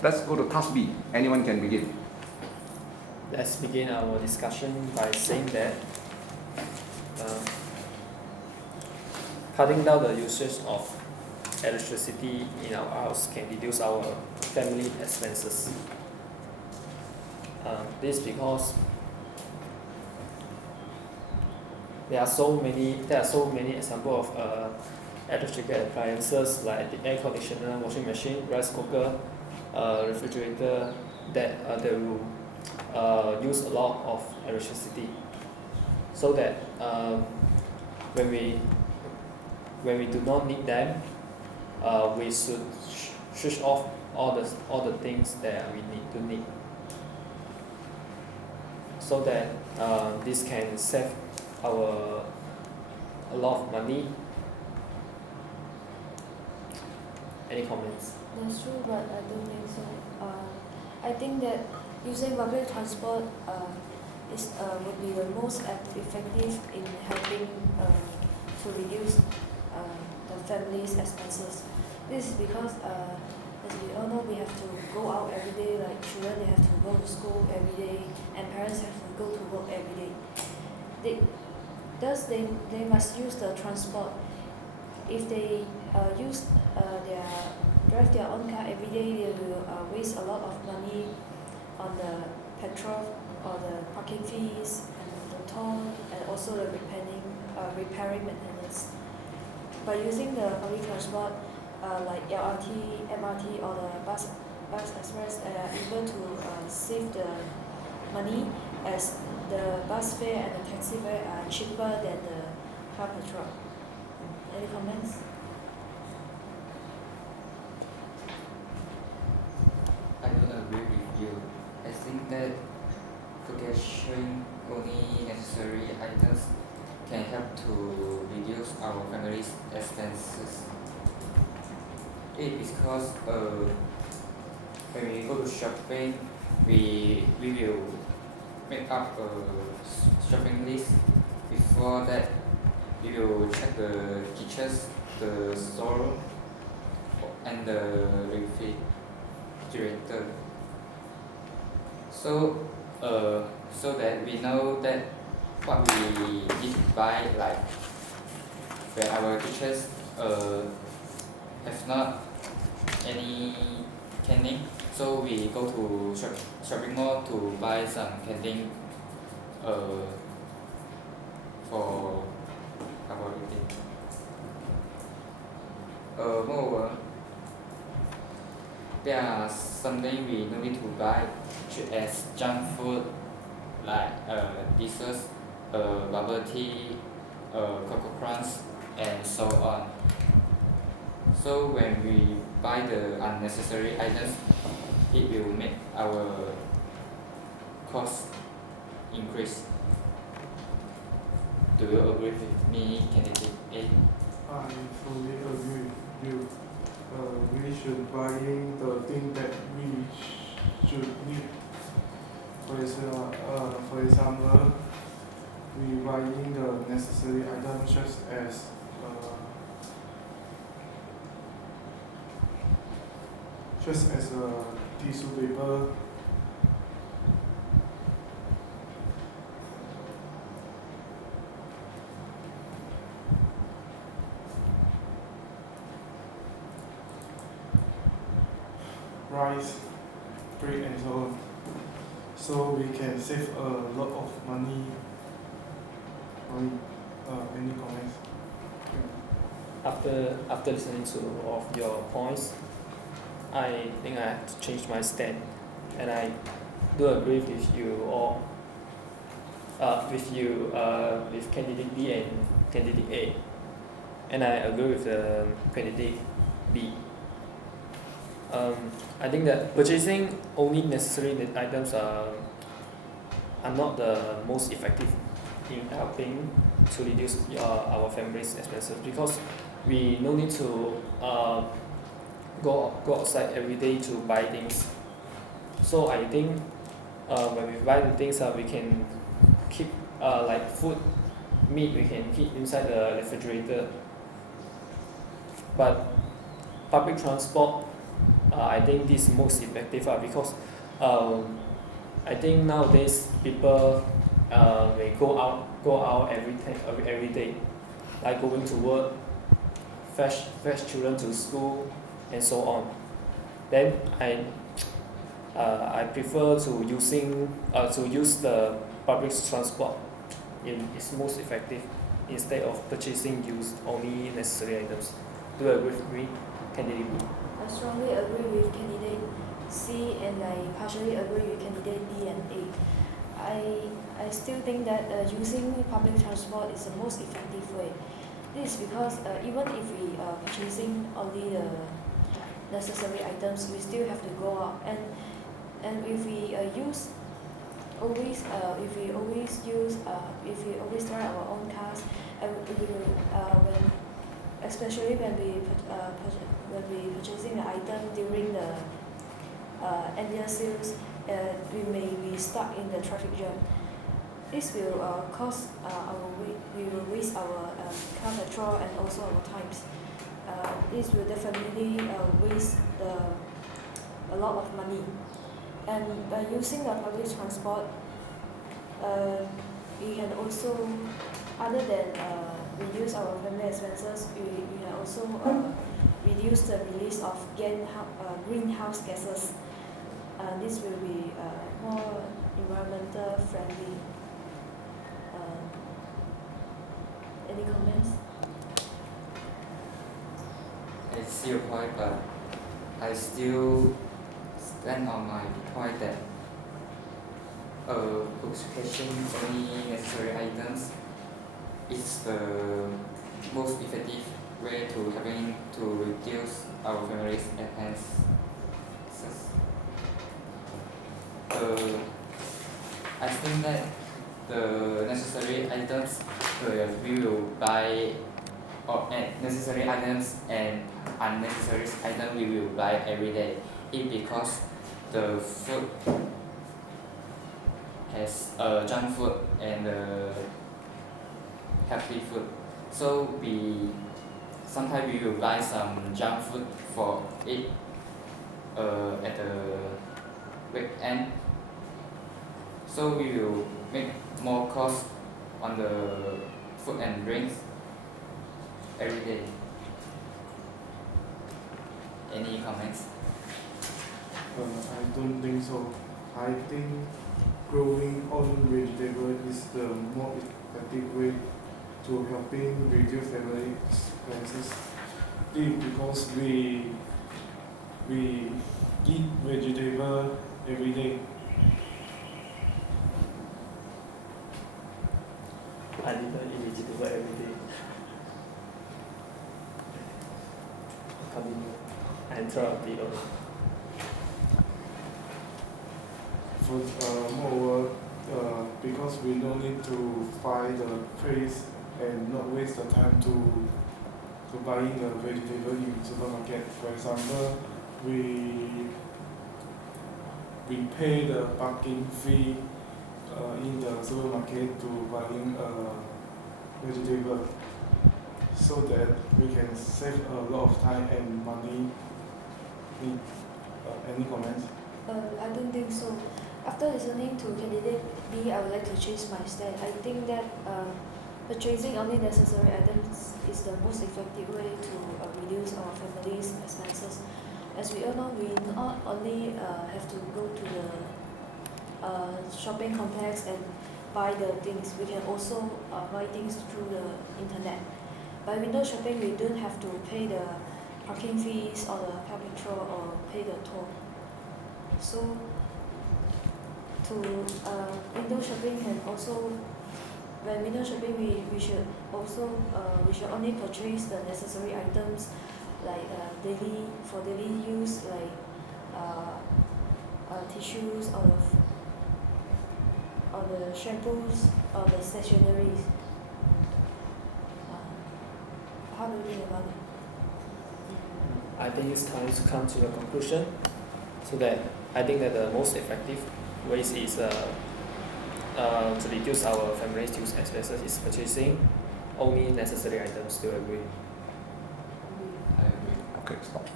Let's go to task B. Anyone can begin. Let's begin our discussion by saying that cutting down the usage of electricity in our house can reduce our family expenses. This because there are so many examples of electrical appliances like the air conditioner, washing machine, rice cooker, refrigerator that will use a lot of electricity. So that when we do not need them, we should switch off all the things that we need to need. So that this can save a lot of money. Any comments? That's true, but I don't think so. I think that using public transport would be the most effective in helping to reduce the family's expenses. This is because, as we all know, we have to go out every day. Like children, they have to go to school every day, and parents have to go to work every day. They must use the transport. If they drive their own car every day, they will waste a lot of money on the petrol or the parking fees and the toll, and also the repairing maintenance. By using the public transport like LRT, MRT, or the bus express, they are able to save the money, as the bus fare and the taxi fare are cheaper than the car petrol. Any comments? I don't agree with you. I think that purchasing only necessary items can help to reduce our family's expenses. It is because when we go to shopping, we will make up a shopping list. Before that, we will check the kitchens, the storeroom, and the refrigerator. So that we know that what we need to buy, like when our kitchens have not any canning, so we go to shopping mall to buy some canning for our eating. Moreover, there are something we no need to buy, such as junk food like desserts, bubble tea, cocoa crunch, and so on. So when we buy the unnecessary items, it will make our cost increase. Do you agree with me, candidate A? I fully agree with you. We should buy the thing that we should need. For example, we buying the necessary items just as tissue paper, rice, bread, and so on. So we can save a lot of money. Any comments? After listening to all of your points, I think I have to change my stand, and I do agree with you all. With candidate B and candidate A, and I agree with the candidate B. I think that purchasing only necessary items are not the most effective in helping to reduce our family's expenses, because we no need to go outside every day to buy things. So I think when we buy the things, we can keep like food, meat, we can keep inside the refrigerator. But public transport I think this is most effective because I think nowadays people may go out every day, like going to work, fetch children to school, and so on. Then I prefer to use the public transport. It's most effective instead of purchasing only necessary items. Do you agree with me, candidate B? I strongly agree with candidate C and I partially agree with candidate B and A. I still think that using public transport is the most effective way. This is because even if we are purchasing only the necessary items, we still have to go out. And if we always drive our own cars, and especially when we purchasing the item during the end year sales, we may be stuck in the traffic jam. This will we will waste our car petrol and also our times. This will definitely waste a lot of money. And by using the public transport, we can also, other than reduce our family expenses, we can also reduce the release of greenhouse gases. This will be more environmental friendly. Any comments? I see your point, but I still stand on my point that purchasing only necessary items is the most effective way to reduce our family's expenses. I think that the necessary items we will buy, or necessary items and unnecessary items we will buy every day. It because the food has junk food and healthy food. So sometimes we will buy some junk food for it at the weekend. So we will make more cost on the food and drinks every day. Any comments? I don't think so. I think growing own vegetable is the more effective way to helping reduce family expenses. Because we eat vegetable every day. I didn't eat vegetable every day. Continue. I interrupt you. Moreover, because we don't need to find the place and not waste the time to buying the vegetable in supermarket. For example, we pay the parking fee in the supermarket to buying vegetable, so that we can save a lot of time and money. Any comments? I don't think so. After listening to candidate B, I would like to change my stand. I think that purchasing only necessary items is the most effective way to reduce our family's expenses. As we all know, we not only have to go to the shopping complex and buy the things, we can also buy things through the internet. By window shopping, we don't have to pay the parking fees or the car petrol or pay the toll. So window shopping can also, when window shopping we should also we should only purchase the necessary items like daily use, like tissues or the shampoos or the stationeries. How do you think about it? I think it's time to come to the conclusion, so that I think that the most effective ways is to reduce our family's use expenses is purchasing only necessary items. Do you agree? I agree. Okay, stop.